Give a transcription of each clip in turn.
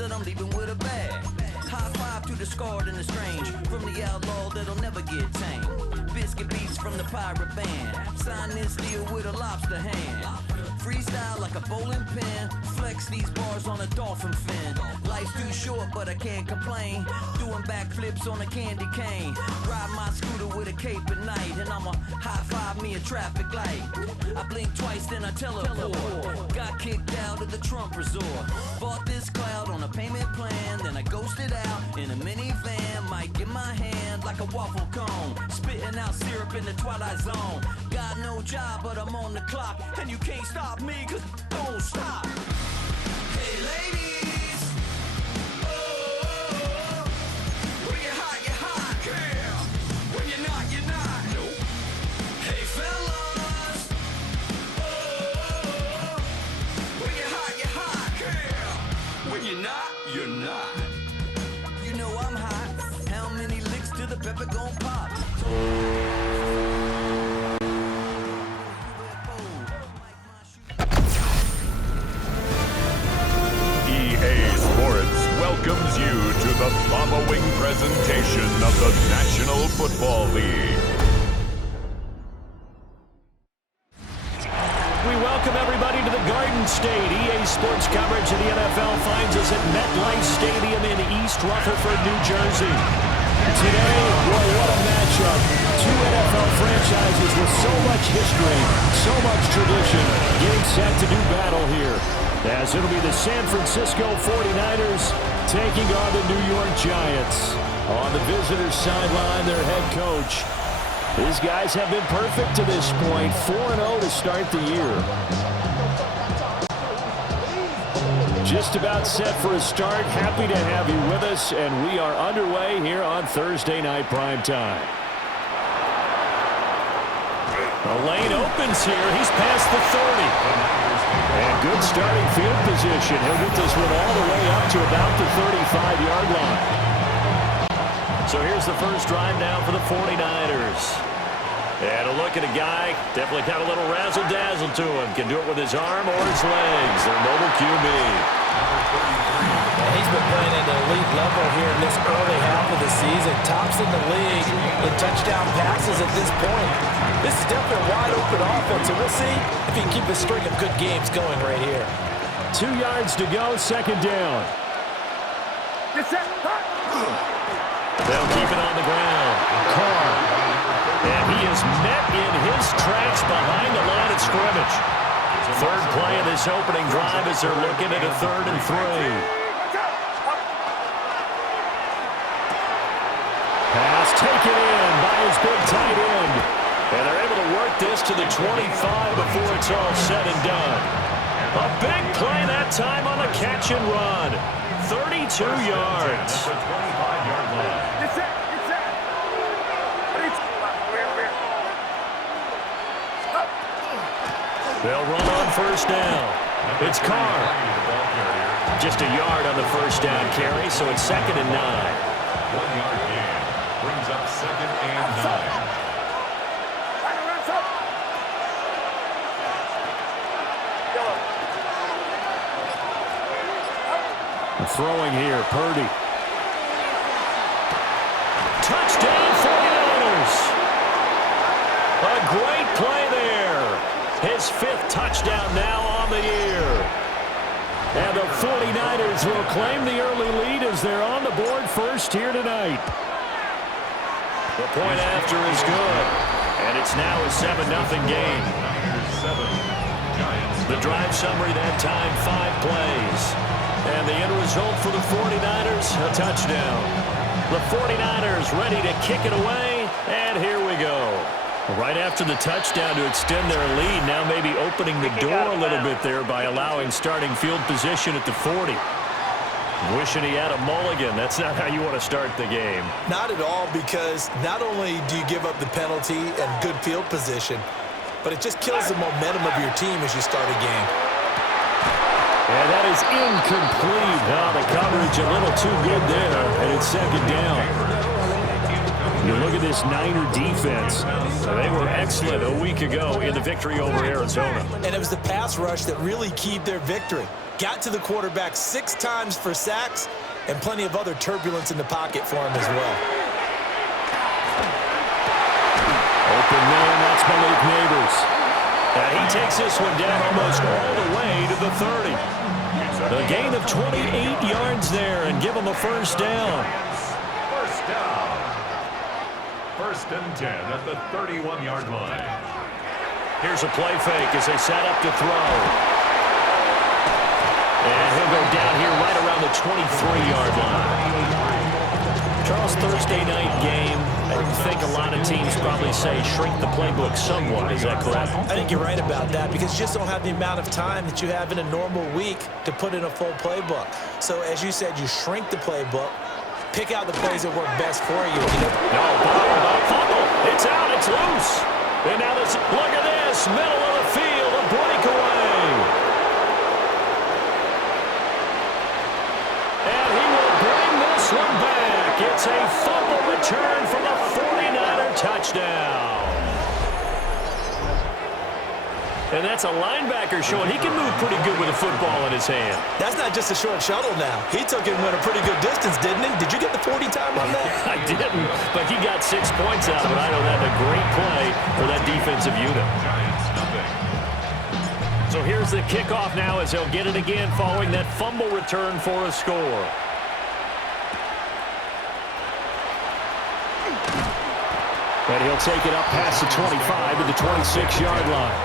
that I'm leaving with a bag. High five to the scarred and the strange, from the outlaw that'll never get tamed. Biscuit beats from the pirate band, sign this deal with a lobster hand. Freestyle like a bowling pin, flex these bars on a dolphin fin. Life's too short but I can't complain, doing backflips on a candy cane. Ride my scooter with a cape at night, and I'ma high five me a traffic light. I blink twice then I teleport, got kicked out of the Trump resort. Bought this cloud on a payment plan, then I ghosted out in a minivan. Might get my hand like a waffle cone, spitting out syrup in the twilight zone. Got no job but I'm on the clock, and you can't stop me cause don't stop. Hey ladies, oh, when you're hot, girl. When you're not, nope. Hey fellas, oh, when you're hot, girl. When you're not. You know I'm hot. How many licks till the pepper gon' pop? Welcomes you to the following presentation of the National Football League. We welcome everybody to the Garden State. EA Sports coverage of the NFL finds us at MetLife Stadium in East Rutherford, New Jersey. Today, boy, what a matchup. Two NFL franchises with so much history, so much tradition, getting set to do battle here. As it'll be the San Francisco 49ers taking on the New York Giants. On the visitors' sideline, their head coach. These guys have been perfect to this point, 4-0 to start the year. Just about set for a start. Happy to have you with us, and we are underway here on Thursday Night Primetime. The lane opens here. He's past the 30. And good starting field position. He'll get this one all the way up to about the 35-yard line. So here's the first drive now for the 49ers. And a look at a guy, definitely got a little razzle-dazzle to him. Can do it with his arm or his legs. Their mobile QB. He's been playing at an elite level here in this early half of the season. Tops in the league in touchdown passes at this point. This is definitely a wide-open offense, and we'll see if he can keep a string of good games going right here. 2 yards to go, second down. They'll keep it on the ground. Carr. And he is met in his tracks behind the line of scrimmage. Third play of this opening drive as they're looking at a 3rd and 3. Pass taken in by his big tight end. And they're able to work this to the 25 before it's all said and done. A big play that time on the catch and run. 32 yards. They'll run on first down. It's Carr. Just a yard on the first down carry, so it's 2nd and 9. 1-yard gain brings up 2nd and 9. Throwing here, Purdy. Touchdown 49ers. A great play there. His 5th touchdown now on the year. And the 49ers will claim the early lead as they're on the board first here tonight. The point after is good. And it's now a 7-0 game. The drive summary that time, 5 plays. And the end result for the 49ers, a touchdown. The 49ers ready to kick it away, and here we go. Right after the touchdown to extend their lead, now maybe opening the door a little bit there by allowing starting field position at the 40. Wishing he had a mulligan. That's not how you want to start the game. Not at all, because not only do you give up the penalty and good field position, but it just kills the momentum of your team as you start a game. And that is incomplete. Now the coverage a little too good there, and it's 2nd down. You look at this Niner defense. They were excellent a week ago in the victory over Arizona. And it was the pass rush that really keyed their victory. Got to the quarterback 6 times for sacks and plenty of other turbulence in the pocket for him as well. Open man, that's Malik Neighbors. He takes this one down almost all the way to the 30. A gain of 28 yards there and give him a first down. First down. First and 10 at the 31-yard line. Here's a play fake as they set up to throw. And he'll go down here right around the 23-yard line. Charles, Thursday night game. I think a lot of teams probably say shrink the playbook somewhat. Is that correct? I think you're right about that because you just don't have the amount of time that you have in a normal week to put in a full playbook. So, as you said, you shrink the playbook, pick out the plays that work best for you. No, fumble. It's out. It's loose. And now this, look at this. Middle of the field, a breakaway. And he will bring this one back. It's a fumble return from a 49er touchdown. And that's a linebacker showing he can move pretty good with a football in his hand. That's not just a short shuttle now. He took it and went a pretty good distance, didn't he? Did you get the 40 time on that? I didn't, but he got 6 points out of it. I know that's a great play for that defensive unit. So here's the kickoff now as they'll get it again following that fumble return for a score. And he'll take it up past the 25 to the 26-yard line.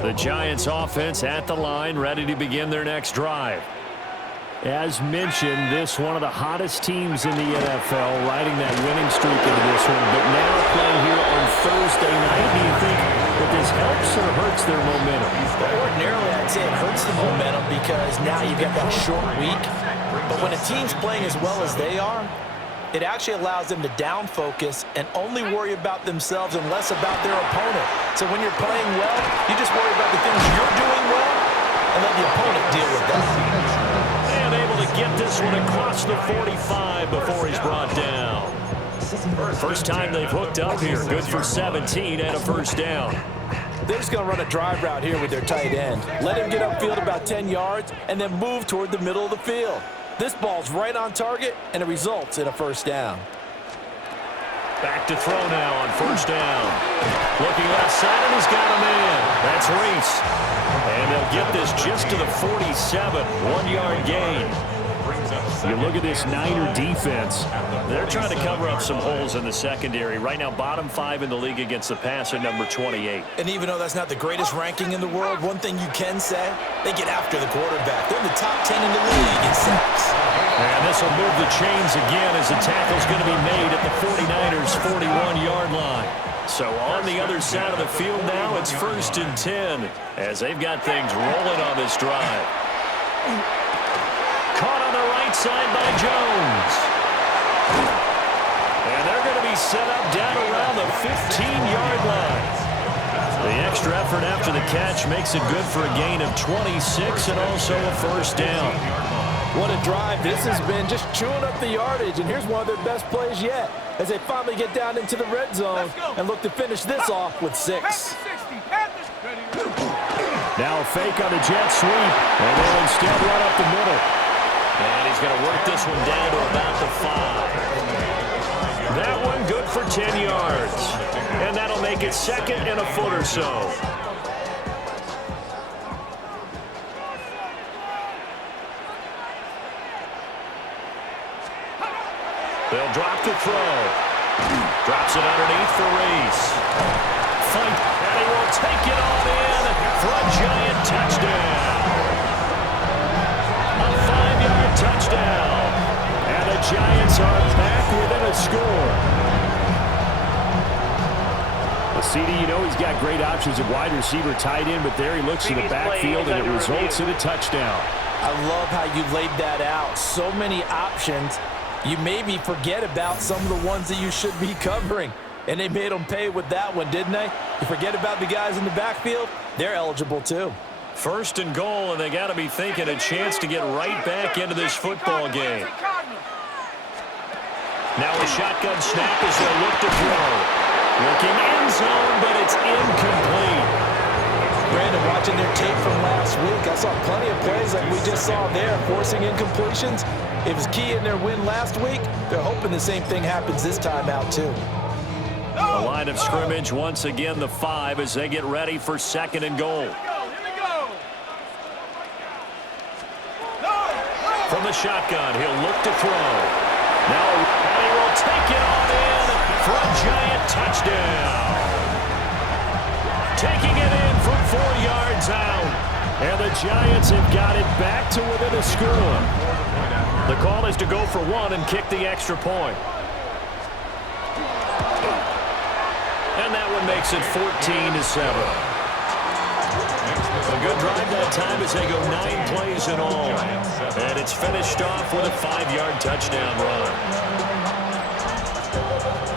The Giants offense at the line, ready to begin their next drive. As mentioned, this one of the hottest teams in the NFL, riding that winning streak into this one. But now playing here on Thursday night, do you think that this helps or hurts their momentum? Ordinarily, I'd say it hurts the momentum because now you've got that short week. But when a team's playing as well as they are, it actually allows them to down focus and only worry about themselves and less about their opponent. So when you're playing well, you just worry about the things you're doing well and let the opponent deal with that. And able to get this one across the 45 before he's brought down. First time they've hooked up here. Good for 17 and a first down. They're just going to run a drive route here with their tight end. Let him get upfield about 10 yards and then move toward the middle of the field. This ball's right on target, and it results in a first down. Back to throw now on first down. Looking left side, and he's got a man. That's Reese. And they'll get this just to the 47, 1-yard gain. You look at this Niner defense. They're trying to cover up some holes in the secondary. Right now, bottom 5 in the league against the pass at number 28. And even though that's not the greatest ranking in the world, one thing you can say, they get after the quarterback. They're in the top 10 in the league in sacks. And this will move the chains again as the tackle's going to be made at the 49ers' 41-yard line. So on the other side of the field now, it's first and 10 as they've got things rolling on this drive. Caught on the right side by Jones. And they're going to be set up down around the 15-yard line. The extra effort after the catch makes it good for a gain of 26 and also a first down. What a drive this has been, just chewing up the yardage. And here's one of their best plays yet as they finally get down into the red zone and look to finish this off with 6. Now a fake on the jet sweep, and they'll instead run up the middle. And he's going to work this one down to about the 5. That one good for 10 yards. And that'll make it second and a foot or so. They'll drop the throw. Drops it underneath for Reese. Fight, and he will take it on in for a Giant touchdown. A 5-yard touchdown. And the Giants are back within a score. Well, CD, you know he's got great options at wide receiver, tight end, but there he looks in the backfield, and it results in a touchdown. I love how you laid that out. So many options. You maybe forget about some of the ones that you should be covering. And they made them pay with that one, didn't they? You forget about the guys in the backfield, they're eligible too. First and goal, and they got to be thinking a chance to get right back into this football game. Now a shotgun snap as they look to throw. Looking end zone, but it's incomplete. Brandon, watching their tape from last week, I saw plenty of plays like we just saw there, forcing incompletions. It was key in their win last week. They're hoping the same thing happens this time out too. The line of scrimmage once again the 5 as they get ready for second and goal. From the shotgun, he'll look to throw. Now he will take it on in for a giant touchdown. Taking it in from 4 yards out. And the Giants have got it back to within a score. The call is to go for 1 and kick the extra point. And that one makes it 14-7. A good drive that time as they go 9 plays in all. And it's finished off with a 5-yard touchdown run.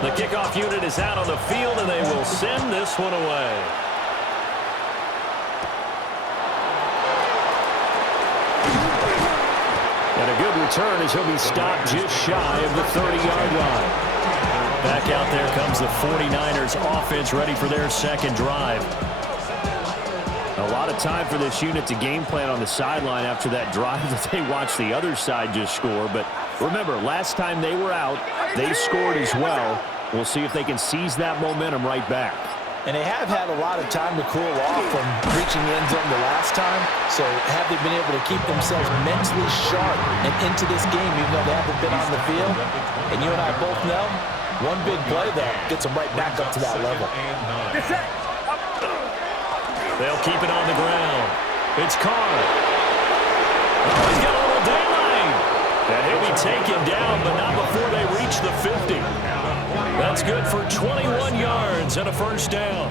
The kickoff unit is out on the field, and they will send this one away. And a good return as he'll be stopped just shy of the 30-yard line. Back out there comes the 49ers offense ready for their second drive. A lot of time for this unit to game plan on the sideline after that drive that they watched the other side just score. But remember, last time they were out, they scored as well. We'll see if they can seize that momentum right back. And they have had a lot of time to cool off from reaching the end zone the last time. So have they been able to keep themselves mentally sharp and into this game even though they haven't been on the field? And you and I both know, one big play there gets them right back up to that level. They'll keep it on the ground. It's Carr. Oh, he's got a little daylight. And he'll be taken down, but not before they reach the 50. That's good for 21 yards and a first down.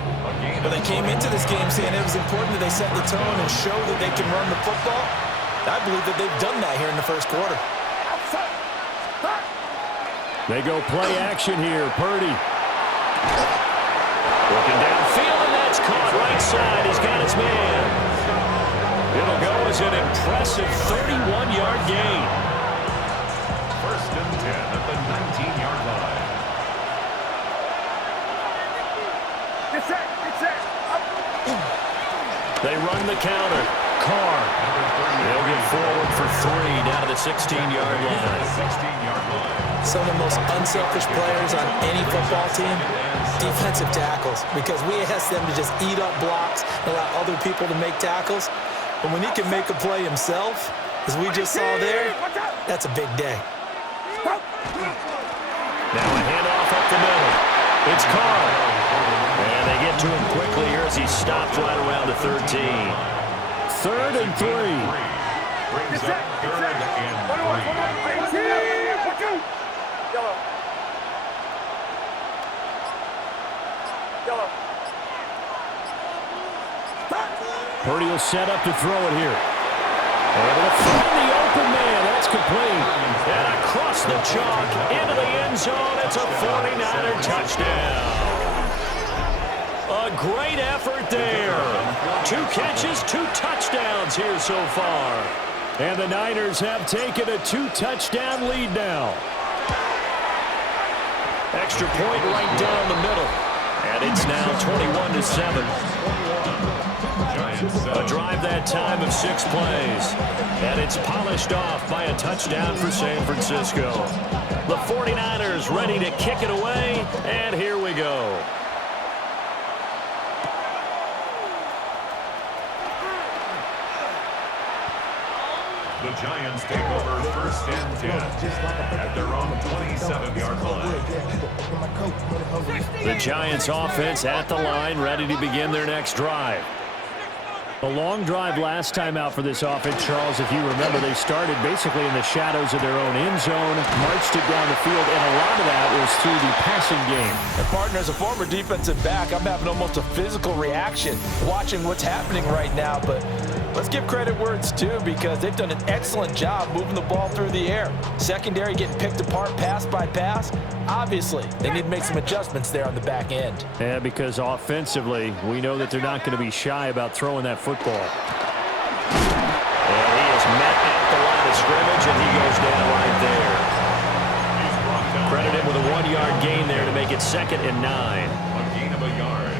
Well, they came into this game saying it was important that they set the tone and show that they can run the football. I believe that they've done that here in the first quarter. They go play action here. Purdy. Looking downfield, and that's caught right side. He's got his man. It'll go as an impressive 31-yard gain. First and 10 at the 19-yard line. They run the counter. Carr. They'll get forward for 3 down to the 16-yard line. Some of the most unselfish players on any football team, defensive tackles, because we ask them to just eat up blocks and allow other people to make tackles. But when he can make a play himself, as we just saw there, that's a big day. Now a handoff up the middle. It's Carr. And they get to him quickly here as he stopped right around the 13. 3rd and 3. Brings up 3rd and 3. Purdy will set up to throw it here. Able to find the open man. That's complete. And across the chalk into the end zone. It's a 49er touchdown. A great effort there. 2 catches, 2 touchdowns here so far. And the Niners have taken a 2-touchdown lead now. Extra point right down the middle. And it's now 21-7. A drive that time of 6 plays. And it's polished off by a touchdown for San Francisco. The 49ers ready to kick it away. And here we go. The Giants take over 1st and 10 at their own 27-yard line. The Giants offense at the line, ready to begin their next drive. A long drive last time out for this offense, Charles. If you remember, they started basically in the shadows of their own end zone, marched it down the field, and a lot of that was through the passing game. And partner, as a former defensive back, I'm having almost a physical reaction watching what's happening right now. But Let's give credit where it's due because they've done an excellent job moving the ball through the air. Secondary getting picked apart pass by pass. Obviously, they need to make some adjustments there on the back end. Yeah, because offensively, we know that they're not going to be shy about throwing that football. And he is met at the line of scrimmage, and he goes down right there. Credit him with a 1-yard gain there to make it 2nd and 9. A gain of a yard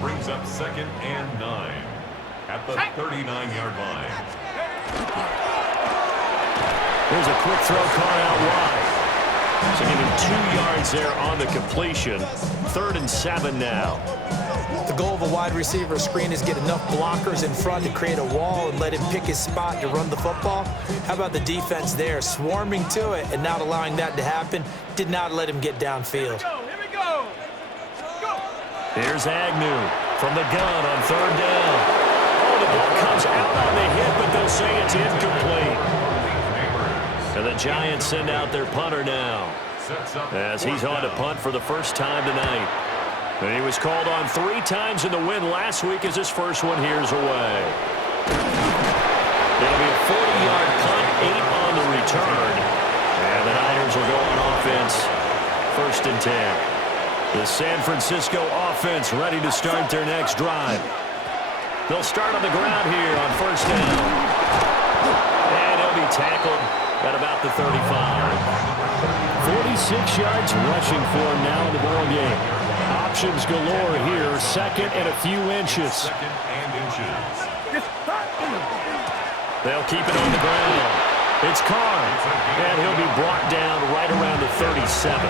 brings up 2nd and 9 at the 39-yard line. Here's a quick throw caught out wide. So give him 2 yards there on the completion. 3rd and 7 now. The goal of a wide receiver screen is get enough blockers in front to create a wall and let him pick his spot to run the football. How about the defense there, swarming to it and not allowing that to happen? Did not let him get downfield. Here we go. Here's Agnew from the gun on 3rd down. Oh, the ball comes out on the hit, but they'll say it's incomplete. And the Giants send out their punter now, as he's on to punt for the first time tonight. And he was called on 3 times in the win last week as his first one here's away. It'll be a 40-yard punt, 8 on the return. And the Niners will go on offense, 1st and 10. The San Francisco offense ready to start their next drive. They'll start on the ground here on 1st down. And he'll be tackled at about the 35. 46 yards rushing for him now in the ball game. Options galore here, 2nd and a few inches. 2nd and inches. They'll keep it on the ground. It's Carr, and he'll be brought down right around the 37.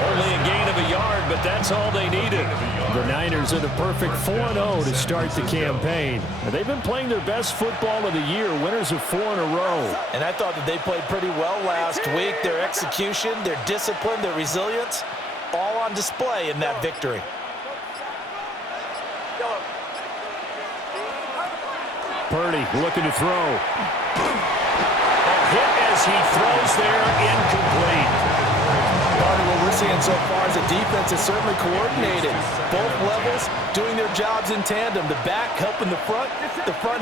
Only a gain of a yard, but that's all they needed. The Niners are the perfect 4-0 to start the campaign. They've been playing their best football of the year, winners of 4 in a row. And I thought that they played pretty well last week. Their execution, their discipline, their resilience, all on display in that victory. Purdy looking to throw. A hit as he throws there, incomplete. What we're seeing so far is the defense is certainly coordinated. Both levels doing their jobs in tandem. The back helping the front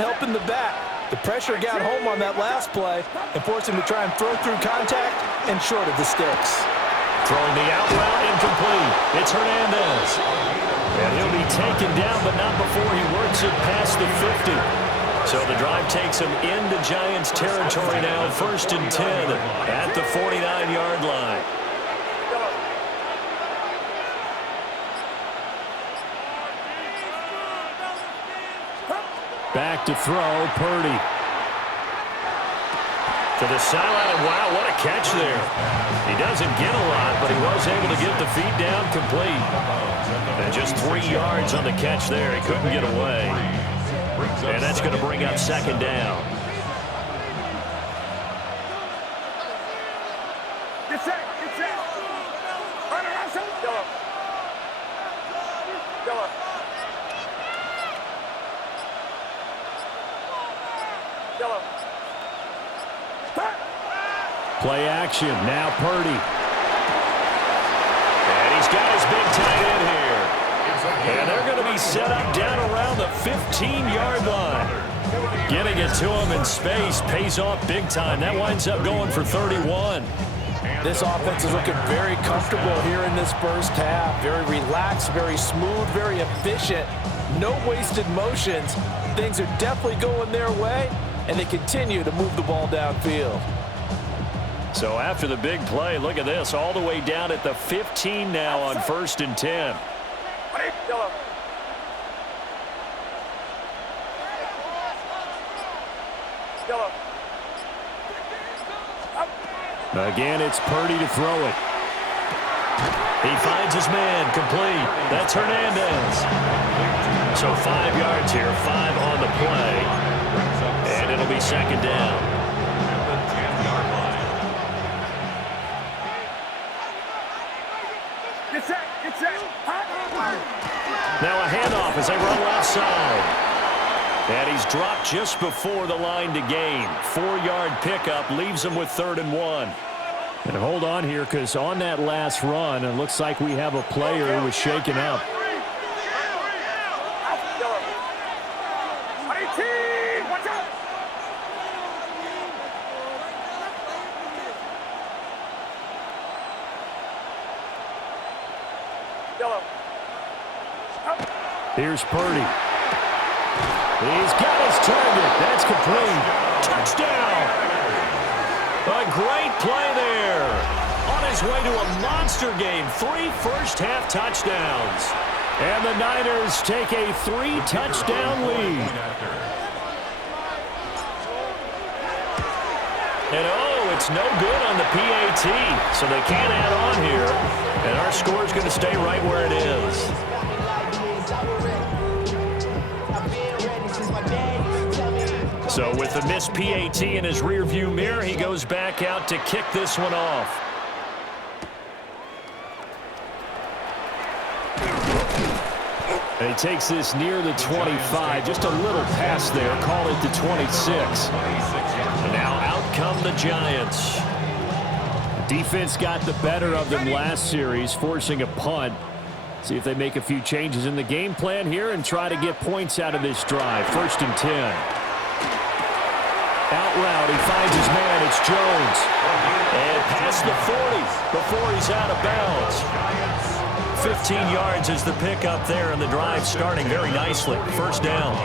helping the back. The pressure got home on that last play and forced him to try and throw through contact and short of the sticks. Throwing the out route, incomplete. It's Hernandez. And he'll be taken down, but not before he works it past the 50. So the drive takes him into Giants territory now, 1st and 10 at the 49-yard line. Back to throw, Purdy. To the sideline, and wow, what a catch there. He doesn't get a lot, but he was able to get the feet down complete. And just 3 yards on the catch there. He couldn't get away. And that's going to bring up 2nd down. Get set. Run around, son. Yellow. Play action, now Purdy. And he's got his big tight end here. And they're going to be set up down around the 15-yard line. Getting it to him in space pays off big time. That winds up going for 31. This offense is looking very comfortable here in this first half. Very relaxed, very smooth, very efficient. No wasted motions. Things are definitely going their way, and they continue to move the ball downfield. So after the big play, look at this, all the way down at the 15 now on 1st and 10. Again, it's Purdy to throw it. He finds his man, complete. That's Hernandez. So 5 yards here, 5 on the play. And it'll be 2nd down. Now a handoff as they run left side. And he's dropped just before the line to gain. 4-yard pickup leaves him with 3rd and 1. And hold on here, because on that last run, it looks like we have a player who was shaken up. Yellow. Here's Purdy. He's got his target. That's complete. Touchdown. A great play there. On his way to a monster game. 3 first-half touchdowns. And the Niners take a 3-touchdown lead. And oh, it's no good on the PAT. So they can't add on here. And our score is going to stay right where it is. So with the missed PAT in his rearview mirror, he goes back out to kick this one off. And he takes this near the 25, just a little past there, call it the 26. And now out come the Giants. The defense got the better of them last series, forcing a punt. See if they make a few changes in the game plan here and try to get points out of this drive. 1st and 10. Out route, he finds his man, it's Jones. And past the 40 before he's out of bounds. 15 yards is the pickup there, and the drive starting very nicely. 1st down.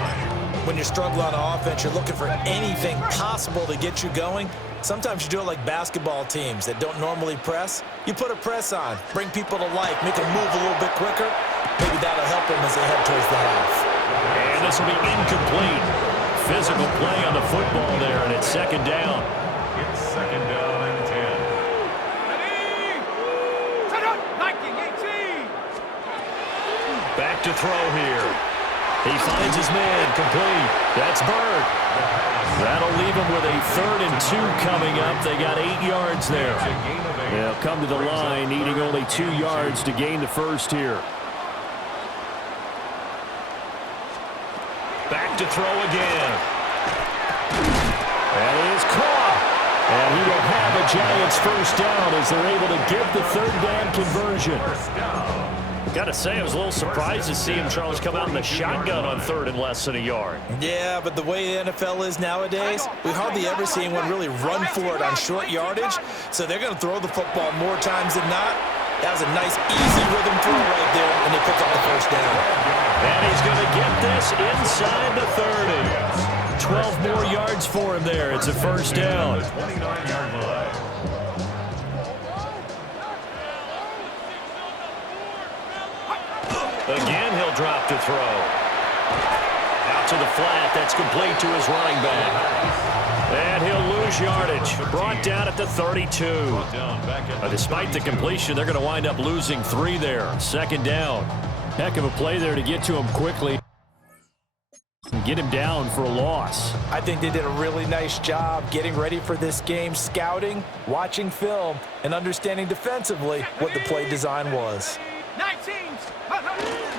When you're struggling on offense, you're looking for anything possible to get you going. Sometimes you do it like basketball teams that don't normally press. You put a press on, bring people to life, make them move a little bit quicker. Maybe that'll help them as they head towards the half. And this will be incomplete. Physical play on the football there, and it's 2nd down. It's 2nd down and 10. Ready? Set up. 19-18. Back to throw here. He finds his man, complete. That's Bird. That'll leave him with a 3rd and 2 coming up. They got 8 yards there. They'll come to the line, needing only 2 yards to gain the first here. Back to throw again. And it is caught. And he will have a Giants 1st down as they're able to get the 3rd down conversion. Got to say, I was a little surprised to see him, Charles, come out in the shotgun on 3rd and less than a yard. Yeah, but the way the NFL is nowadays, we hardly ever see anyone really run for it on short yardage. So they're going to throw the football more times than not. That was a nice, easy rhythm throw right there, and they pick up the 1st down. And he's going to get this inside the 30. 12 more yards for him there. It's a 1st down. 29-yard line. Again, he'll drop to throw. Out to the flat. That's complete to his running back. And he'll lose yardage. Brought down at the 32. Despite the completion, they're going to wind up losing 3 there. 2nd down. Heck of a play there to get to him quickly. Get him down for a loss. I think they did a really nice job getting ready for this game, scouting, watching film, and understanding defensively what the play design was. 19s.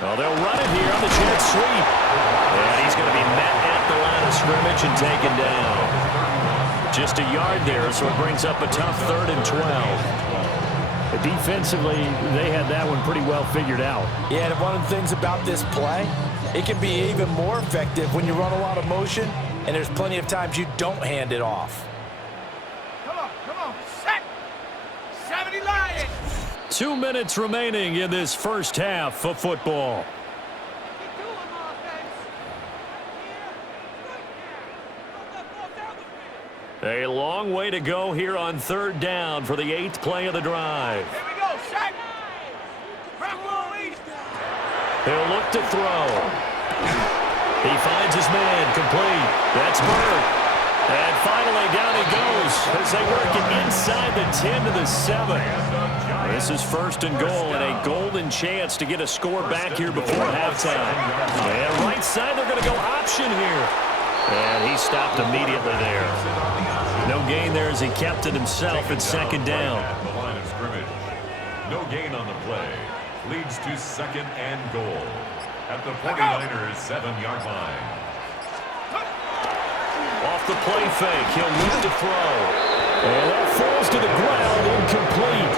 Well, they'll run it here on the jet sweep. And he's going to be met at the line of scrimmage and taken down. Just a yard there, so it brings up a tough 3rd and 12. Defensively, they had that one pretty well figured out. Yeah, and one of the things about this play, it can be even more effective when you run a lot of motion, and there's plenty of times you don't hand it off. Come on. Set. 70 Lions. 2 minutes remaining in this 1st half of football. A long way to go here on 3rd down for the 8th play of the drive. Here we go. Set. He'll look to throw. He finds his man, complete. That's Bird. And finally down he goes as they work it inside the 10 to the 7. This is 1st and goal and a golden chance to get a score back here before halftime. And right side, they're going to go option here. And he stopped immediately there. No gain there as he kept it himself at 2nd down. At the line of scrimmage. No gain on the play. Leads to 2nd and goal. At the 49ers 7-yard line. Off the play fake, he'll move to throw. And that falls to the ground, incomplete.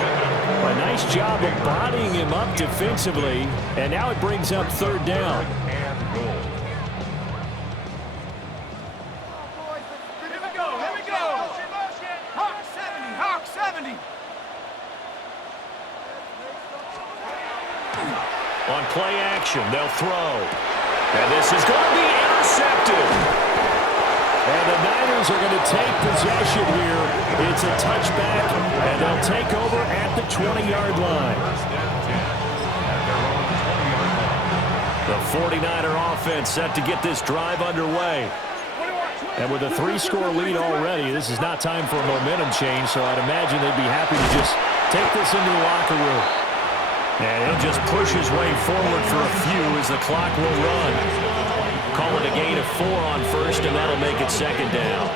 A nice job of bodying him up defensively, and now it brings up 3rd down. And goal. Here we go. Hawk 70. On play action, they'll throw. And this is going to be intercepted. And the Niners are going to take possession here. It's a touchback, and they'll take over at the 20-yard line. The 49er offense set to get this drive underway. And with a 3-score lead already, this is not time for a momentum change, so I'd imagine they'd be happy to just take this into the locker room. And he'll just push his way forward for a few as the clock will run. Call it a gain of 4 on first, and that'll make it second down.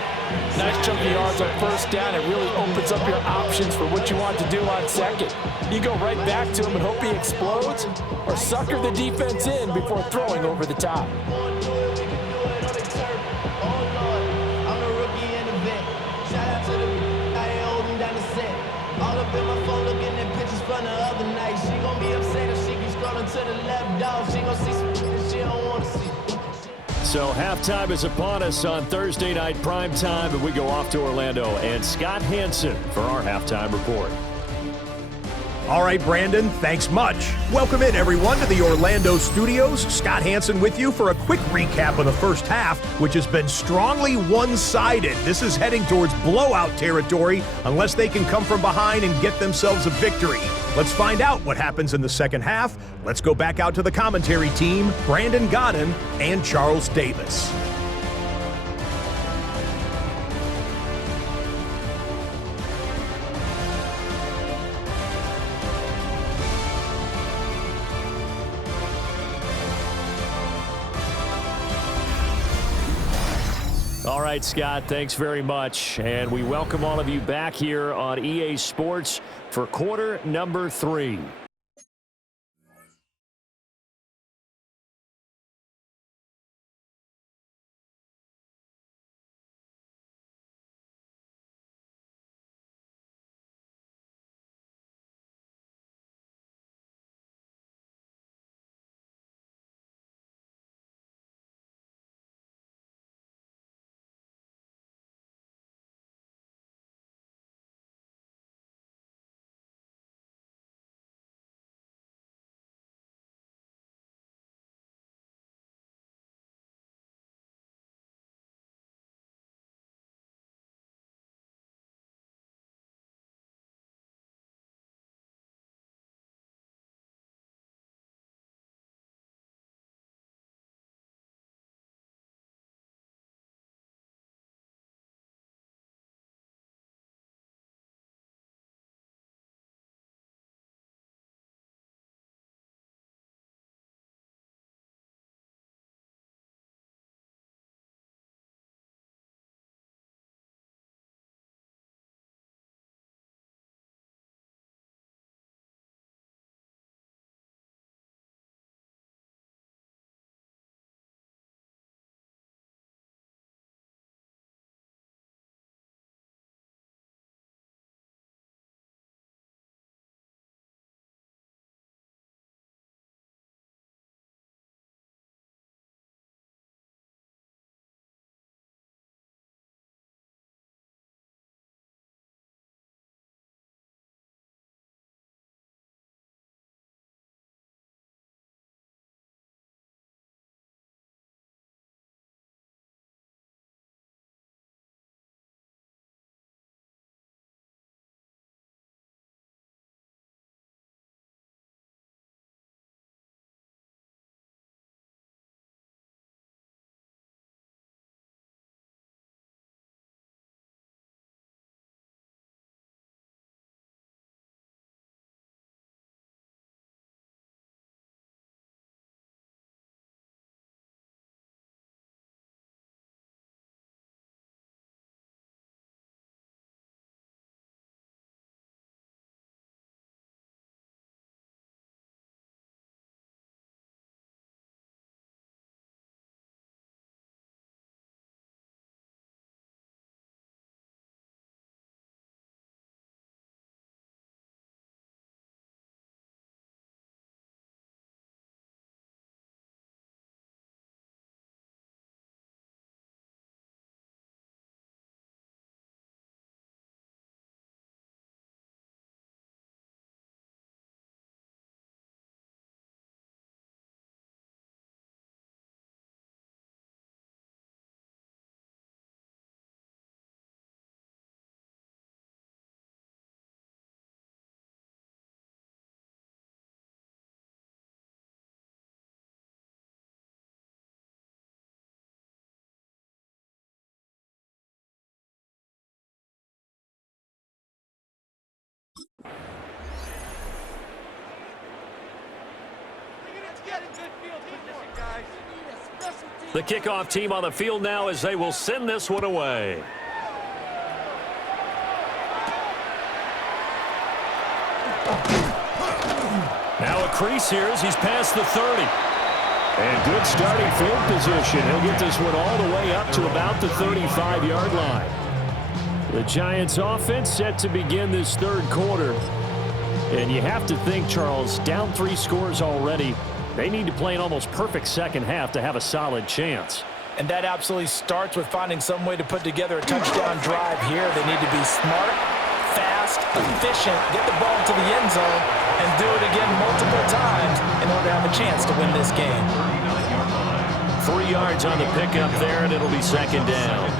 Nice chunk of yards on first down. It really opens up your options for what you want to do on second. You go right back to him and hope he explodes, or sucker the defense in before throwing over the top. All up in my phone looking at pictures from the other night. She gon' be upset if she keeps scrolling to the left, dog. She gon' see some shit she don't wanna see. So halftime is upon us on Thursday night prime time, and we go off to Orlando. And Scott Hansen for our halftime report. All right, Brandon, thanks much. Welcome in, everyone, to the Orlando studios. Scott Hansen with you for a quick recap of the first half, which has been strongly one-sided. This is heading towards blowout territory unless they can come from behind and get themselves a victory. Let's find out what happens in the second half. Let's go back out to the commentary team, Brandon Godden and Charles Davis. All right, Scott, thanks very much. And we welcome all of you back here on EA Sports for quarter number 3. The kickoff team on the field now as they will send this one away. Now a crease here as he's past the 30. And good starting field position. He'll get this one all the way up to about the 35-yard line. The Giants offense set to begin this third quarter. And you have to think, Charles, down 3 scores already. They need to play an almost perfect second half to have a solid chance. And that absolutely starts with finding some way to put together a touchdown drive here. They need to be smart, fast, efficient, get the ball to the end zone, and do it again multiple times in order to have a chance to win this game. 3 yards on the pickup there, and it'll be second down.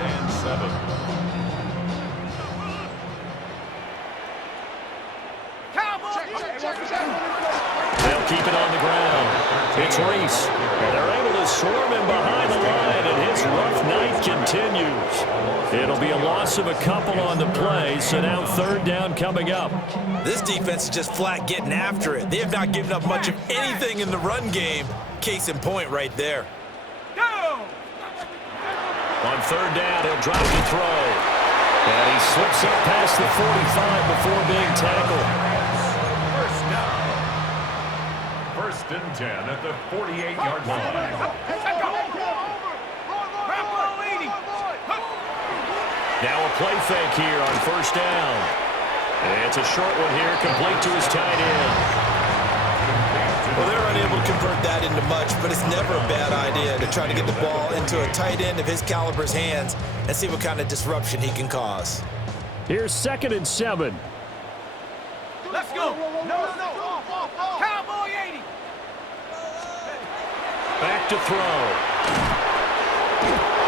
They'll keep it on the ground. It's Reese. And they're able to swarm him behind the line, and his rough night continues. It'll be a loss of a couple on the play, so now third down coming up. This defense is just flat getting after it. They have not given up much of anything in the run game. Case in point right there. On third down, he'll drop to throw. And he slips up past the 45 before being tackled. First and 10 at the 48-yard line. Now a play fake here on first down. And it's a short one here, complete to his tight end. Well, they're unable to convert that into much, but it's never a bad idea to try to get the ball into a tight end of his caliber's hands and see what kind of disruption he can cause. Here's 2nd and 7. Let's go. No. Cowboy 80. Back to throw.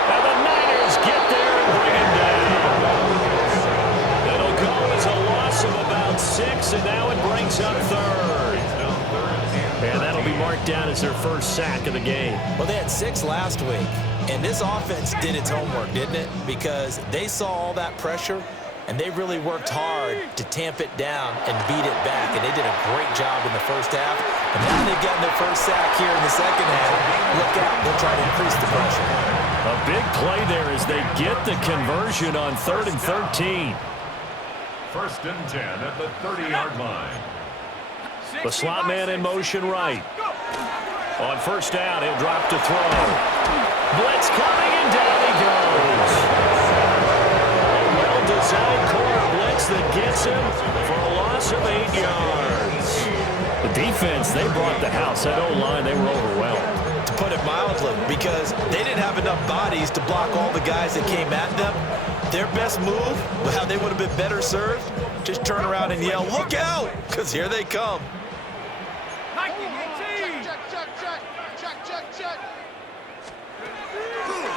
And the Niners get there and bring him down. It'll go as a loss of about 6, and now it brings up third. And that'll be marked down as their first sack of the game. Well, they had 6 last week, and this offense did its homework, didn't it? Because they saw all that pressure, and they really worked hard to tamp it down and beat it back, and they did a great job in the first half. And now they've gotten their first sack here in the second half. Look out, they'll try to increase the pressure. A big play there as they get the conversion on 3rd and 13. First and 10 at the 30-yard line. The slot man in motion right. On first down, he'll drop to throw. Blitz coming, and down he goes. A well-designed corner blitz that gets him for a loss of 8 yards. The defense, they brought the house. That O-line, they were overwhelmed. To put it mildly, because they didn't have enough bodies to block all the guys that came at them. Their best move, how they would have been better served, just turn around and yell, "Look out!" Because here they come.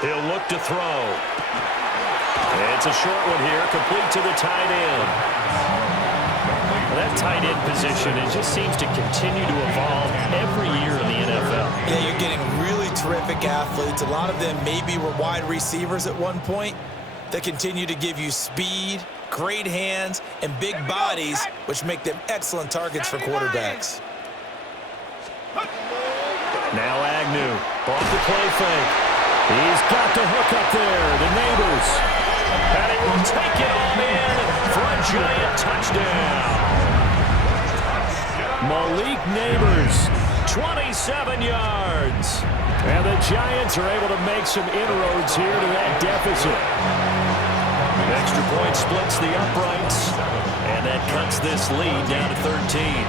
He'll look to throw. It's a short one here, complete to the tight end. That tight end position, it just seems to continue to evolve every year in the NFL. Yeah, you're getting really terrific athletes. A lot of them maybe were wide receivers at one point that continue to give you speed, great hands, and big bodies, which make them excellent targets for quarterbacks. Now Agnew, off the play fake. He's got the hook up there, the Neighbors. And he will take it on in for a giant touchdown. Malik Neighbors, 27 yards. And the Giants are able to make some inroads here to that deficit. Extra point splits the uprights, and that cuts this lead down to 13.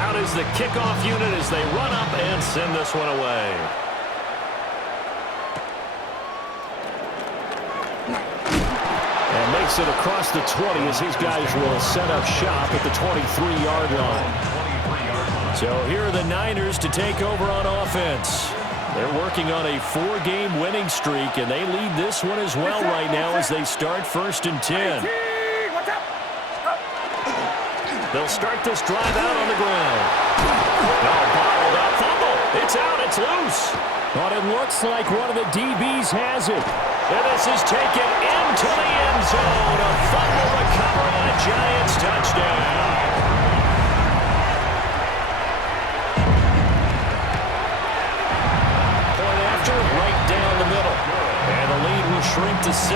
Out is the kickoff unit as they run up and send this one away. And makes it across the 20 as these guys will set up shop at the 23-yard line. So here are the Niners to take over on offense. They're working on a 4-game winning streak, and they lead this one as well right now as they start 1st and 10. They'll start this drive out on the ground. Bottled up, fumble. It's out, it's loose. But it looks like one of the DBs has it. And this is taken into the end zone. A fumble recovery and a Giants touchdown. to 6.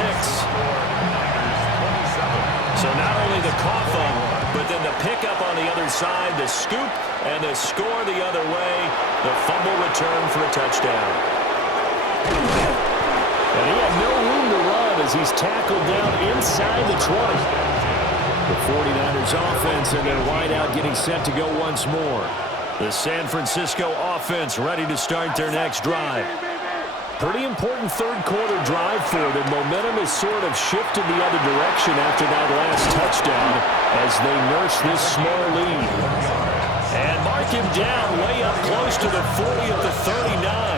So not only the cough up, but then the pickup on the other side, the scoop, and the score the other way. The fumble return for a touchdown. And he had no room to run as he's tackled down inside the 20. The 49ers offense and their wideout getting set to go once more. The San Francisco offense ready to start their next drive. Pretty important third quarter drive for them. Momentum has sort of shifted the other direction after that last touchdown as they nurse this small lead. And mark him down way up close to the 40 at the 39.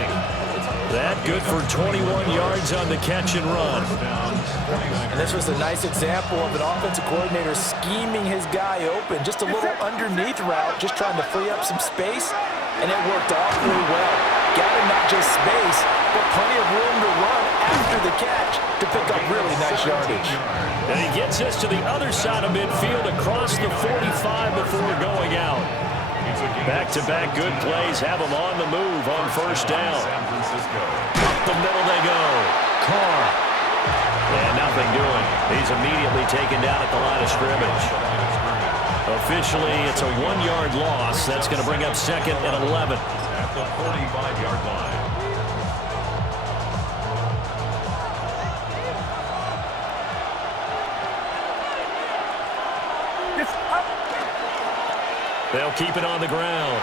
That good for 21 yards on the catch and run. And this was a nice example of an offensive coordinator scheming his guy open. Just a little underneath route, just trying to free up some space, and it worked awfully well. Got him not just space, but plenty of room to run after the catch to pick up really nice yardage. And he gets us to the other side of midfield across the 45 before going out. Back-to-back good plays have him on the move on first down. Up the middle they go. Carr. And nothing doing. He's immediately taken down at the line of scrimmage. Officially, it's a 1-yard loss. That's going to bring up 2nd and 11. At the 45-yard line. They'll keep it on the ground.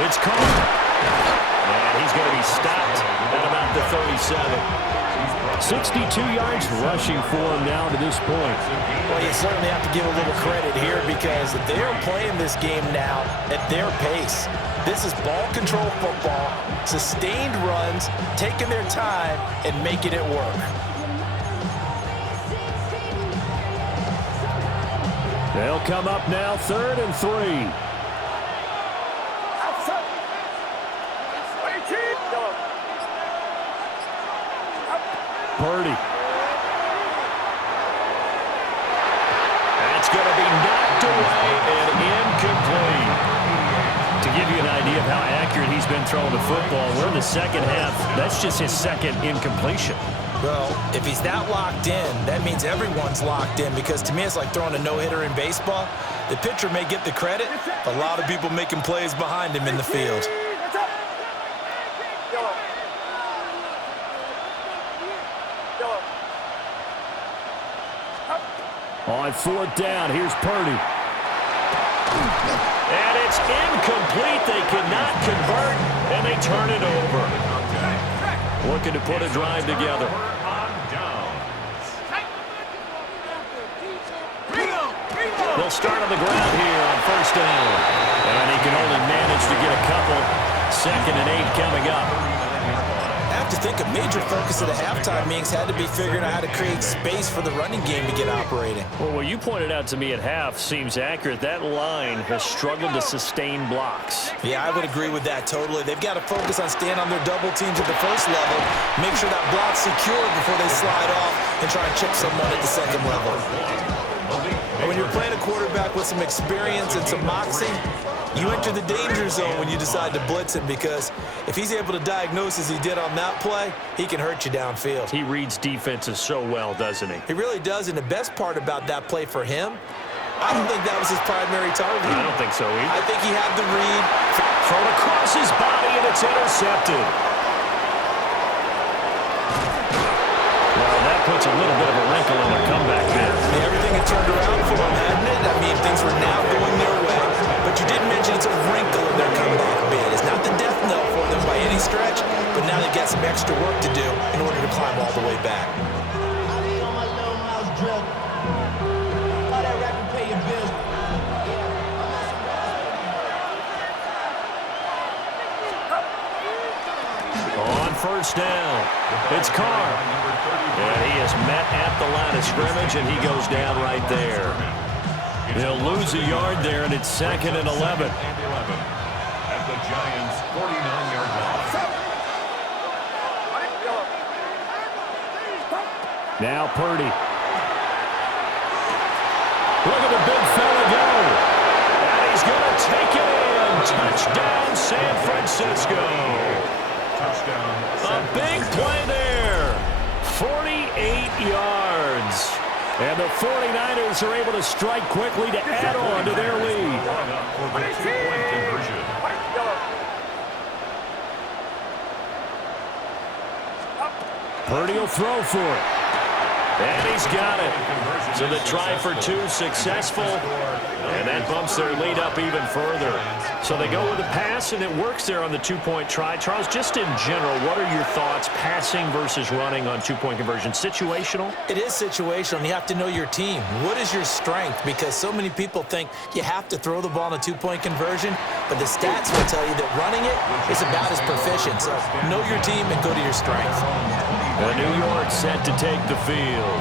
It's Carr. And he's going to be stopped at about the 37. 62 yards rushing for him now to this point. Well, you certainly have to give a little credit here because they're playing this game now at their pace. This is ball control football, sustained runs, taking their time, and making it work. They'll come up now 3rd and 3. Purdy. That's going to be knocked away and incomplete. To give you an idea of how accurate he's been throwing the football, we're in the second half. That's just his 2nd incompletion. Well, if he's that locked in, that means everyone's locked in because to me it's like throwing a no-hitter in baseball. The pitcher may get the credit, but a lot of people making plays behind him in the field. On 4th down, here's Purdy. And it's incomplete. They cannot convert, and they turn it over. Looking to put a drive together. They'll start on the ground here on 1st down. And he can only manage to get a couple. 2nd and 8 coming up. I have to think a major focus of the halftime meetings had to be figuring out how to create space for the running game to get operating. Well, what you pointed out to me at half seems accurate. That line has struggled to sustain blocks. Yeah, I would agree with that totally. They've got to focus on staying on their double teams at the first level, make sure that block's secure before they slide off and try and chip someone at the 2nd level. And when you're playing a quarterback with some experience and some moxie, you enter the danger zone when you decide to blitz him because if he's able to diagnose as he did on that play, he can hurt you downfield. He reads defenses so well, doesn't he? He really does, and the best part about that play for him, I don't think that was his primary target. I don't think so either. I think he had the read. Thrown across his body, and it's intercepted. Well, that puts a little bit of a wrinkle in their comeback bid. Everything had turned around for him, hadn't it? I mean, things were now going their way. But you did mention it's a wrinkle in their comeback bid. It's not the death knell for them by any stretch, but now they've got some extra work to do in order to climb all the way back. I be on my little mouse drill. All that rap and pay your bills. On 1st down, it's Carr. And he is met at the line of scrimmage, and he goes down right there. He'll lose a yard there, and it's 2nd and 11. At the Giants' 49-yard line. Now Purdy. Look at the big fella go. And he's going to take it in. Touchdown, San Francisco. Touchdown. A big play there. 48 yards. And the 49ers are able to strike quickly to add on to their lead. For the two-point conversion. Purdy will throw for it. And he's got it. So the try for two successful. And that bumps their lead up even further. So they go with a pass, and it works there on the two-point try. Charles, just in general, what are your thoughts passing versus running on two-point conversion? Situational? It is situational. You have to know your team. What is your strength? Because so many people think you have to throw the ball in a two-point conversion, but the stats will tell you that running it is about as proficient. So know your team and go to your strength. New York set to take the field.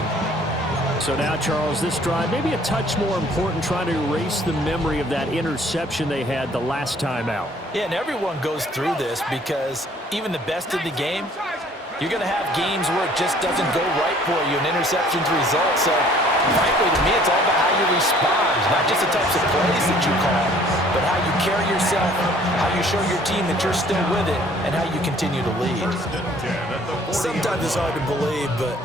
So now, Charles, this drive maybe a touch more important, trying to erase the memory of that interception they had the last time out. Yeah, and everyone goes through this because even the best of the game, you're going to have games where it just doesn't go right for you, and interceptions result. So, frankly, to me, it's all about how you respond, not just the types of plays that you call, but how you carry yourself, how you show your team that you're still with it, and how you continue to lead. Sometimes it's hard to believe, but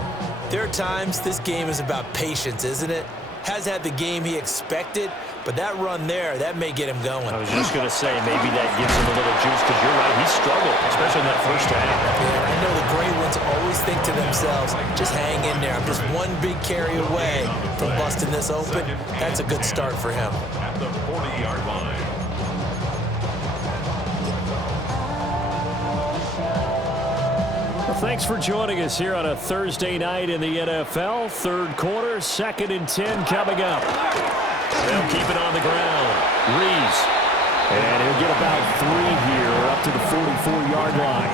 there are times this game is about patience, isn't it? Has had the game he expected, but that run there, that may get him going. I was just going to say maybe that gives him a little juice because you're right, he struggled, especially in that first half. Yeah, I know the great ones always think to themselves, just hang in there. I'm just one big carry away from busting this open. That's a good start for him. At the 40-yard line. Thanks for joining us here on a Thursday night in the NFL. Third quarter, 2nd and 10 coming up. They'll keep it on the ground. Reeves. And he'll get about 3 here up to the 44-yard line.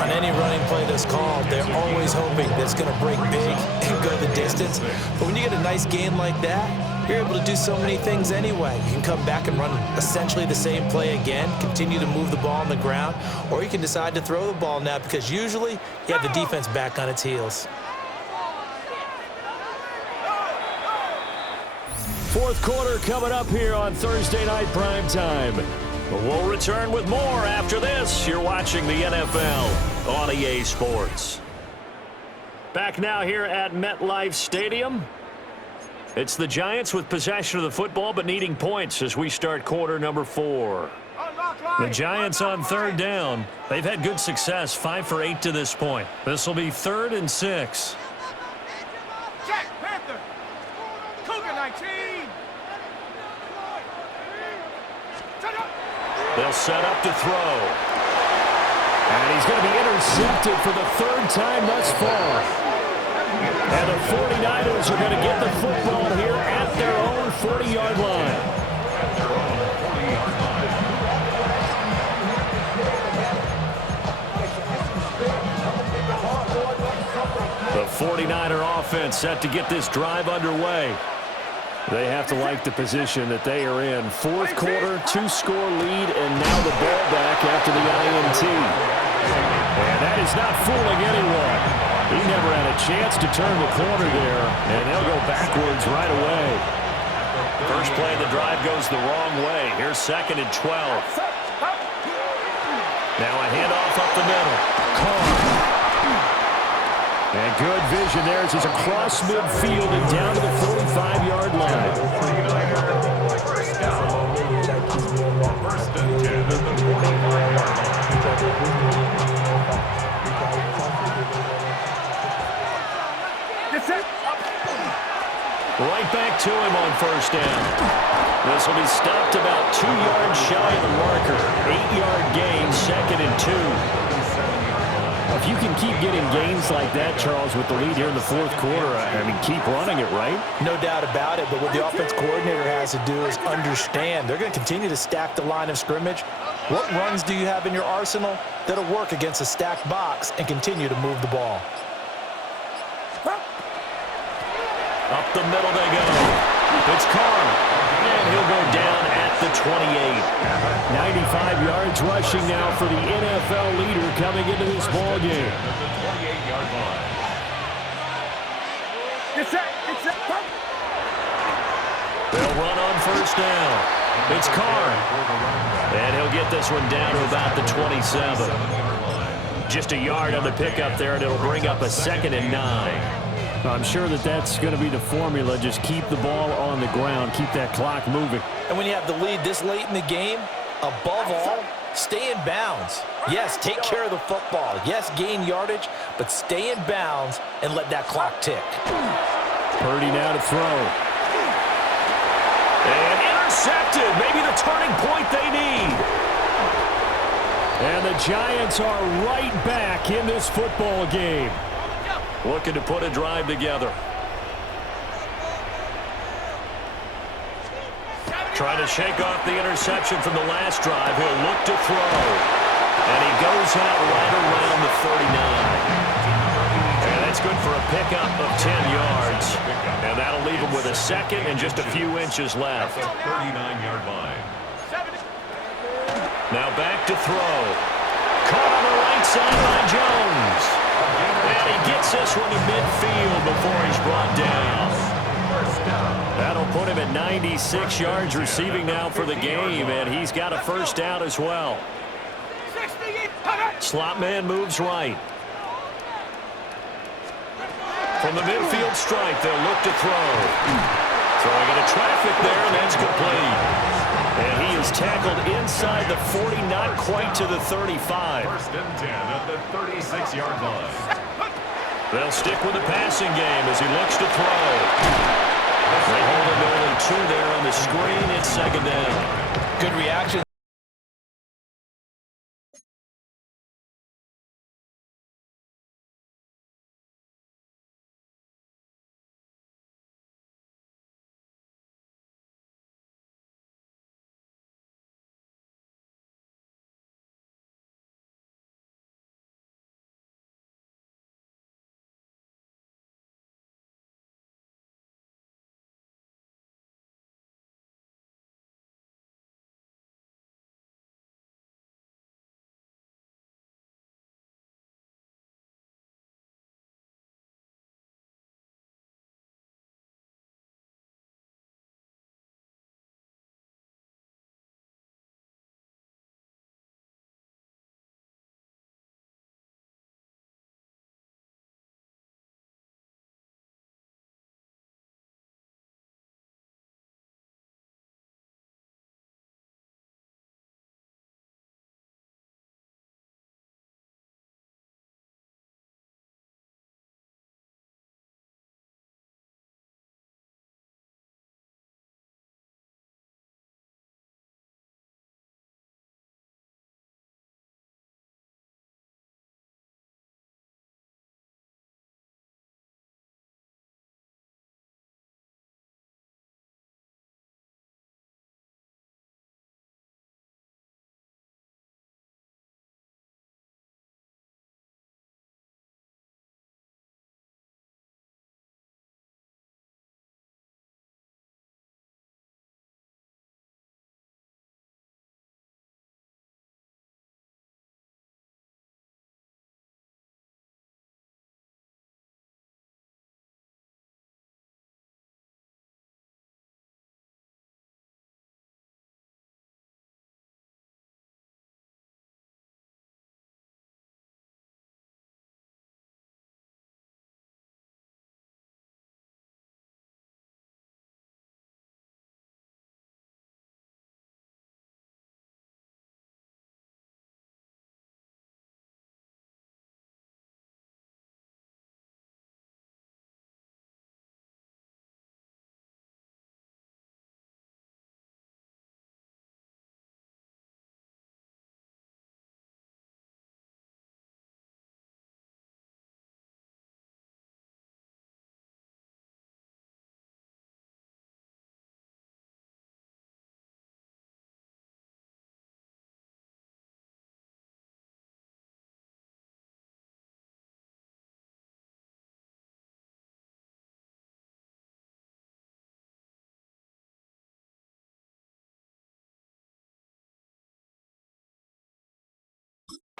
On any running play that's called, they're always hoping that it's going to break big and go the distance. But when you get a nice game like that, you're able to do so many things anyway. You can come back and run essentially the same play again, continue to move the ball on the ground, or you can decide to throw the ball now because usually you have the defense back on its heels. Fourth quarter coming up here on Thursday Night Primetime. We'll return with more after this. You're watching the NFL on EA Sports. Back now here at MetLife Stadium. It's the Giants with possession of the football but needing points as we start quarter number 4. The Giants on third down. They've had good success, 5 for 8 to this point. This will be 3rd and 6. Check, Panther. Cougar 19. They'll set up to throw. And he's going to be intercepted for the 3rd time thus far. And the 49ers are going to get the football here at their own 40-yard line. The 49er offense set to get this drive underway. They have to like the position that they are in. Fourth quarter, 2-score lead, and now the ball back after the INT. And that is not fooling anyone. He never had a chance to turn the corner there, and they'll go backwards right away. First play of the drive goes the wrong way. Here's 2nd and 12. Now a handoff up the middle. Carr. And good vision there as he's across midfield and down to the 45-yard line. First and 10 at the 45-yard Right back to him on first down. This will be stopped about 2 yards shy of the marker. 8-yard gain, 2nd and 2. If you can keep getting gains like that, Charles, with the lead here in the fourth quarter, I mean, keep running it, right? No doubt about it, but what the offense coordinator has to do is understand. They're going to continue to stack the line of scrimmage. What runs do you have in your arsenal that'll work against a stacked box and continue to move the ball? Up the middle they go. It's Carr, and he'll go down at the 28. 95 yards rushing now for the NFL leader coming into this ball game. The 28-yard line. They'll run on first down. It's Carr, and he'll get this one down to about the 27. Just a yard on the pickup there, and it'll bring up a 2nd and 9. I'm sure that's going to be the formula. Just keep the ball on the ground. Keep that clock moving. And when you have the lead this late in the game, above all, stay in bounds. Yes, take care of the football. Yes, gain yardage, but stay in bounds and let that clock tick. Purdy now to throw. And intercepted. Maybe the turning point they need. And the Giants are right back in this football game. Looking to put a drive together. Trying to shake off the interception from the last drive. He'll look to throw. And he goes out right around the 39. And that's good for a pickup of 10 yards. And that'll leave him with a 2nd and just a few inches left. At the 39-yard line. Now back to throw. Caught on the right side by Jones. And he gets this one to midfield before he's brought down. That'll put him at 96 yards receiving now for the game, and he's got a first down as well. Slot man moves right. From the midfield stripe, they'll look to throw. Throwing into traffic there, and that's complete. And he is tackled inside the 40, not quite to the 35. 1st and 10 at the 36-yard line. They'll stick with the passing game as he looks to throw. They hold him to only 2 there on the screen. It's 2nd down. Good reaction.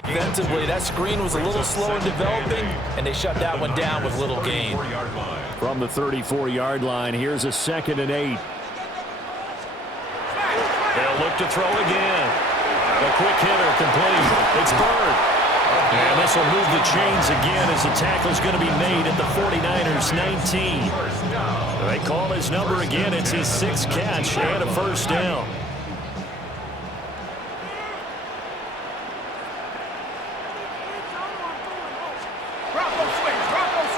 Defensively, that screen was a little slow in developing, and they shut that one down with little gain. From the 34-yard line, here's a 2nd and 8. They'll look to throw again. A quick hitter complete. It's Bird. And this will move the chains again as the tackle's going to be made at the 49ers 19. They call his number again. It's his 6th catch and a first down.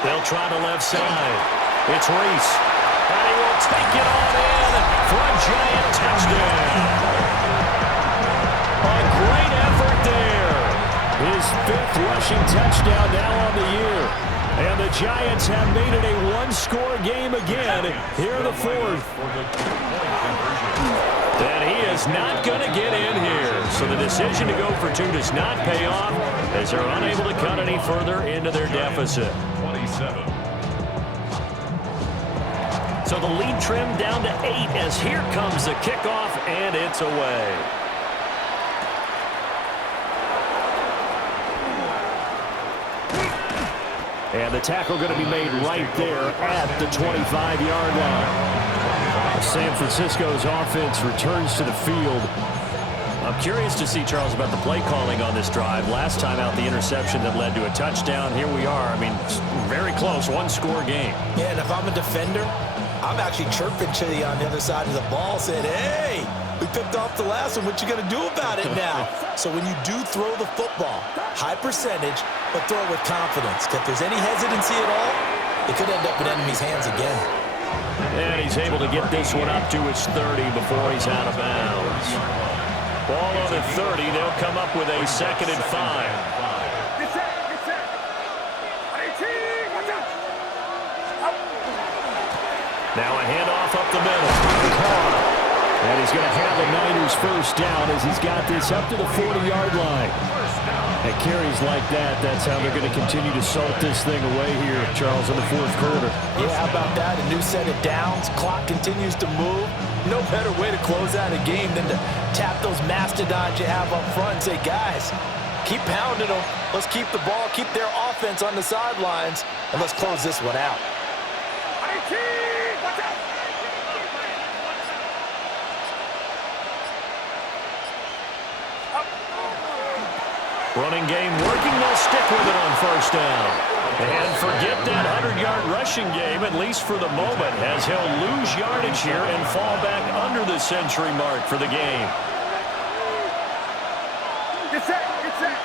They'll try the left side. It's Reese. And he will take it on in for a giant touchdown. A great effort there. His 5th rushing touchdown now on the year. And the Giants have made it a one-score game again here in the 4th. And he is not going to get in here. So the decision to go for 2 does not pay off as they're unable to cut any further into their deficit. 27. So the lead trimmed down to 8 as here comes the kickoff, and it's away. And the tackle going to be made right there at the 25-yard line. San Francisco's offense returns to the field. I'm curious to see, Charles, about the play calling on this drive. Last time out, the interception that led to a touchdown. Here we are. I mean, very close, one-score game. Yeah, and if I'm a defender, I'm actually chirping to you on the other side of the ball saying, hey, we picked off the last one. What you going to do about it now? So when you do throw the football, high percentage, but throw it with confidence. If there's any hesitancy at all, it could end up in enemy's hands again. And he's able to get this one up to his 30 before he's out of bounds. Ball on the 30. They'll come up with a 2nd and 5. Now a handoff up the middle. And he's going to have the Niners first down as he's got this up to the 40-yard line. And carries like that, that's how they're going to continue to salt this thing away here, Charles, in the 4th quarter. Yeah, how about that? A new set of downs. Clock continues to move. No better way to close out a game than to tap those mastodons you have up front and say, guys, keep pounding them. Let's keep the ball, keep their offense on the sidelines, and let's close this one out. Running game working, they'll stick with it on first down. And forget that 100-yard rushing game, at least for the moment, as he'll lose yardage here and fall back under the century mark for the game. Get set, get set.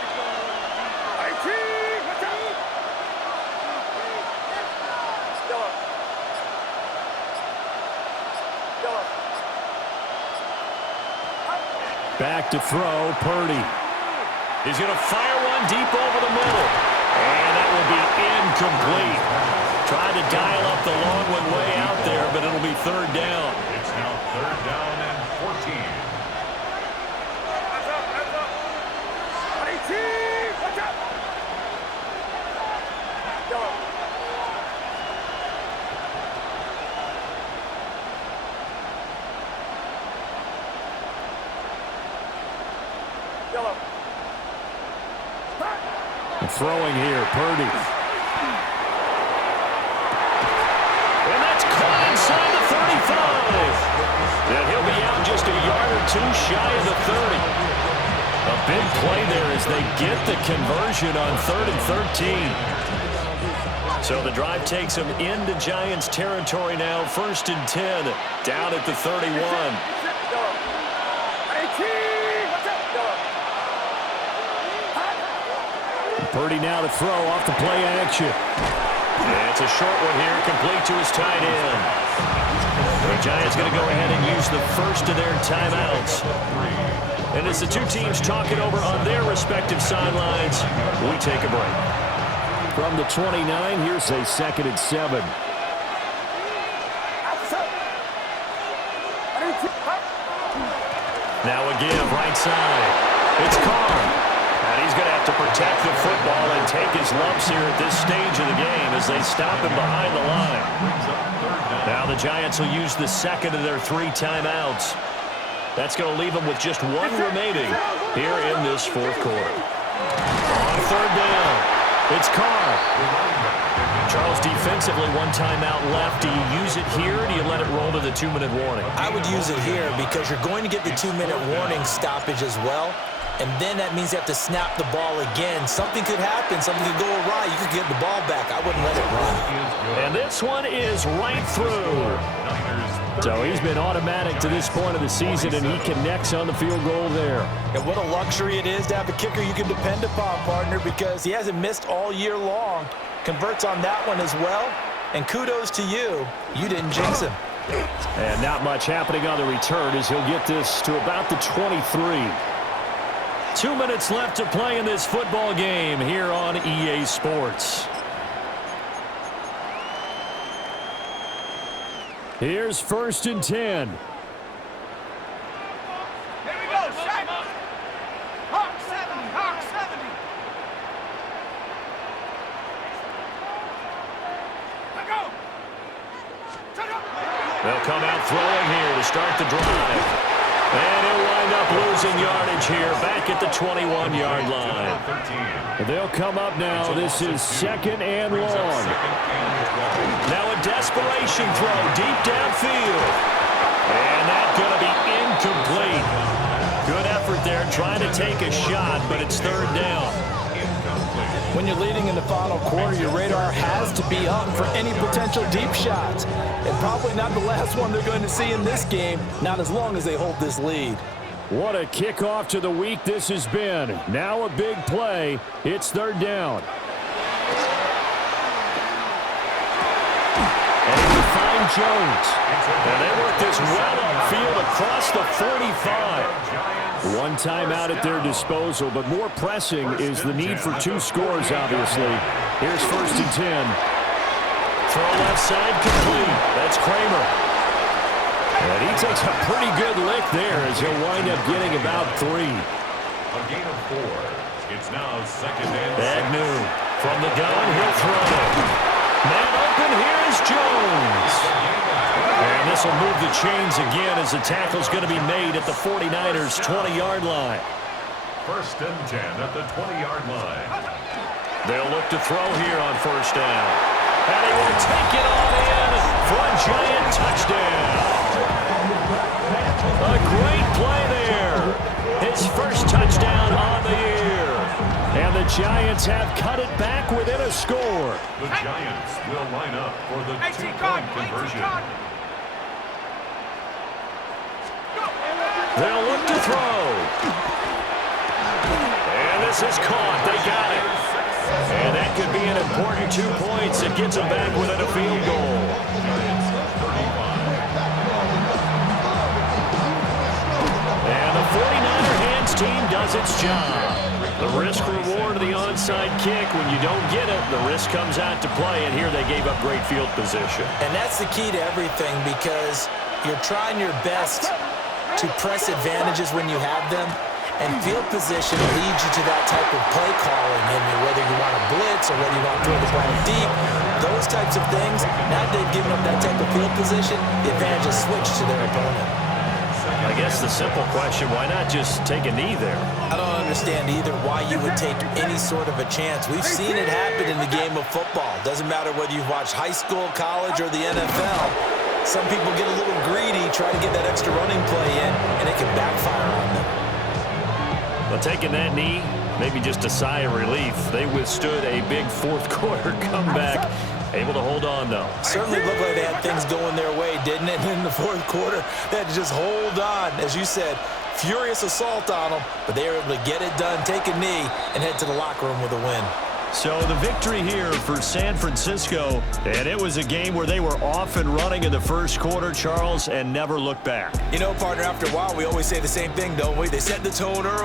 Back to throw, Purdy. He's going to fire one deep over the middle. And that will be incomplete. Tried to dial up the long one way out there, but it'll be 3rd down. It's now 3rd down and 14. Hands up, hands up. Watch out. Yellow. Throwing here, Purdy. And that's caught inside the 35. And he'll be out just a yard or 2 shy of the 30. A big play there as they get the conversion on 3rd and 13. So the drive takes them into Giants territory now. 1st and 10, down at the 31. Purdy now to throw off the play action. And it's a short one here, complete to his tight end. The Giants going to go ahead and use the first of their timeouts. And as the two teams talk it over on their respective sidelines, we take a break. From the 29, here's a 2nd and 7. Now a give, right side. It's Carr. And he's going to have to protect the football and take his lumps here at this stage of the game as they stop him behind the line. Now the Giants will use the 2nd of their 3 timeouts. That's going to leave them with just 1 remaining here in this 4th quarter. On 3rd down, it's Carr. Charles, defensively, 1 timeout left. Do you use it here, or do you let it roll to the 2-minute warning? I would use it here because you're going to get the 2-minute warning stoppage as well. and then that means you have to snap the ball again. Something could happen. Something could go awry. You could get the ball back. I wouldn't let it run. And this one is right through. So he's been automatic to this point of the season, and he connects on the field goal there. And what a luxury it is to have a kicker you can depend upon, partner, because he hasn't missed all year long. Converts on that one as well. And kudos to you. You didn't jinx him. And not much happening on the return as he'll get this to about the 23. 2 minutes left to play in this football game here on EA Sports. Here's 1st and 10. Here we go, Shaq. Hawk 70, Hawk 70. Let go. Turn up. They'll come out throwing here to start the drive. And he'll wind up losing yardage here back at the 21-yard line. They'll come up now. This is 2nd and long. Now a desperation throw deep downfield. And that's going to be incomplete. Good effort there trying to take a shot, but it's 3rd down. When you're leading in the final quarter, your radar has to be up for any potential deep shots. And probably not the last one they're going to see in this game, not as long as they hold this lead. What a kickoff to the week this has been. Now a big play. It's 3rd down. And he can find Jones. And they work this well upfield across the 45. One timeout at their disposal, but more pressing is the need for 2 scores, obviously. Here's 1st and 10. Throw left side complete. That's Kramer. And he takes a pretty good lick there as he'll wind up getting about 3. A gain of 4. It's now 2nd and 6. Agnew from the gun, he'll throw. Man open, here's Jones. And this will move the chains again as the tackle's going to be made at the 49ers' 20-yard line. 1st and 10 at the 20-yard line. They'll look to throw here on 1st down. And he will take it all in for a giant touchdown. A great play there. His first touchdown on the year. And the Giants have cut it back within a score. The Giants will line up for the 2-point conversion. They'll look to throw. And this is caught. They got it. And that could be an important 2 points. It gets them back within a field goal. And the 49er hands team does its job. The risk-reward of the onside kick. When you don't get it, the risk comes out to play. And here they gave up great field position. And that's the key to everything, because you're trying your best to press advantages when you have them. And field position leads you to that type of play calling. I mean, whether you want to blitz or whether you want to throw the ball deep, those types of things, now that they've given up that type of field position, the advantage is switched to their opponent. I guess the simple question, why not just take a knee there? I don't understand either why you would take any sort of a chance. We've seen it happen in the game of football. Doesn't matter whether you've watched high school, college, or the NFL. Some people get a little greedy, try to get that extra running play in, and it can backfire on them. Well, taking that knee, maybe just a sigh of relief. They withstood a big fourth quarter comeback. Able to hold on, though. Certainly looked like they had things going their way, didn't it? In the fourth quarter, they had to just hold on. As you said, furious assault on them, but they were able to get it done, take a knee, and head to the locker room with a win. So the victory here for San Francisco, and it was a game where they were off and running in the first quarter, Charles, and never looked back. You know, partner, after a while, we always say the same thing, don't we? They set the tone early.